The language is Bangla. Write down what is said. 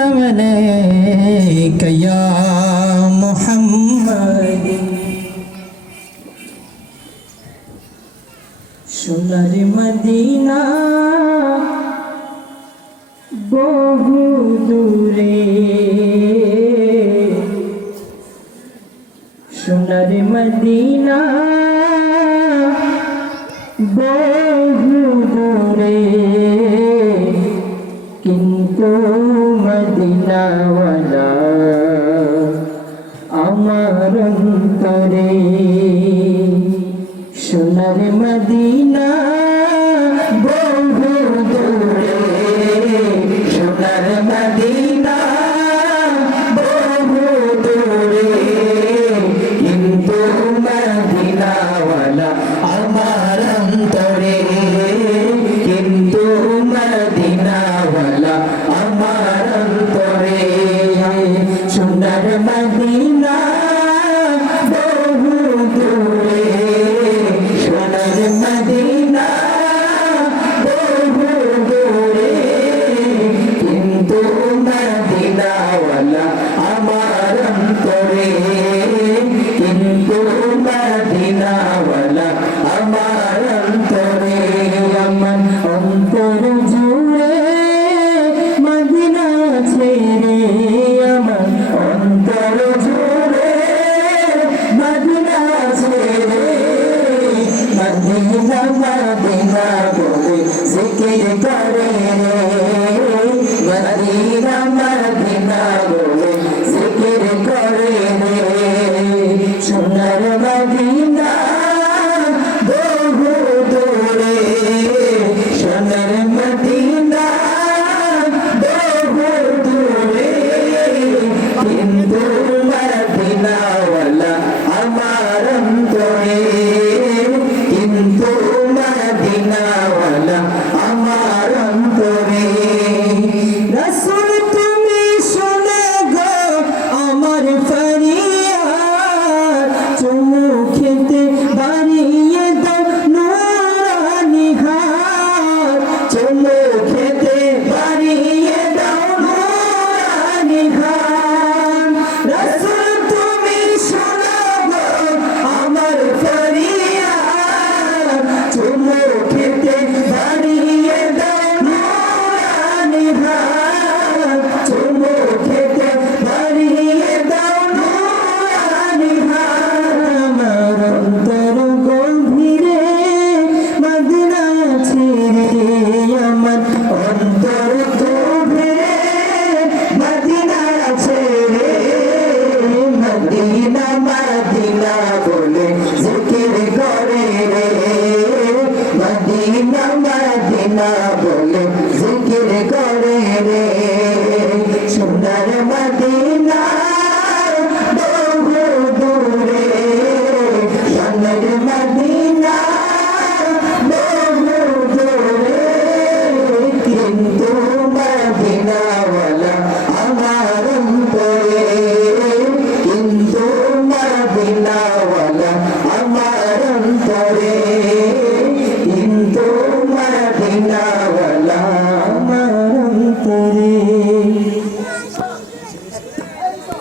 عليك يا محمد সোনার মদিনা বহু দূরে সোনার মদিনা বহু দূরে কিন্তু মদিনাওয়ালা আমার অন্তরে সোনার মদিনা বহু দূরে সোনার মদিনা বহু দূরে কিন্তু মদিনাওয়ালা আমার অন্তরে কিন্তু মদিনাওয়ালা আমার অন্তরে সোনার মদিনা বহু দূরে সোনার মদিনা বহু দূরে কিন্তু মদিনাওয়ালা আমার অন্তরে কিন্তু মদিনাওয়ালা আমার অন্তরে আমার অন্তর জুড়ে মদিনা ছেড়ে আমার অন্তর জুড়ে মদিনা ছেড়ে মদিনা মদিনা বলে জিকির করে মদিনা মদিনা বলে জিকির করে সোনার মদিনা বহু দূরে সোনার মদিনা বহু দূরে কিন্তু মদিনাওয়ালা আমার অন্তরে কিন্তু মদিনাওয়ালা আমার অন্তরে রাসূল তুমি শুনে গো আমার ফরিয়াদ চুমু খেতে বাড়িয়ে দাও নুরানি হাত চুমু খেতে বাড়িয়ে দাও নুরানি হাত রাসূল তুমি শুনে গো আমার ফরিয়াদ চুমু খেতে বাড়িয়ে দাও নুরানি হাত চুমু খেতে বাড়িয়ে দাও নুরানি হাত আমার অন্তর গভীরে মদিনা ছেড়ে আমার অন্তর গভীরে মদিনা ছেড়ে মদিনা মদিনা বলে জিকির করে রে মদিনা মদিনা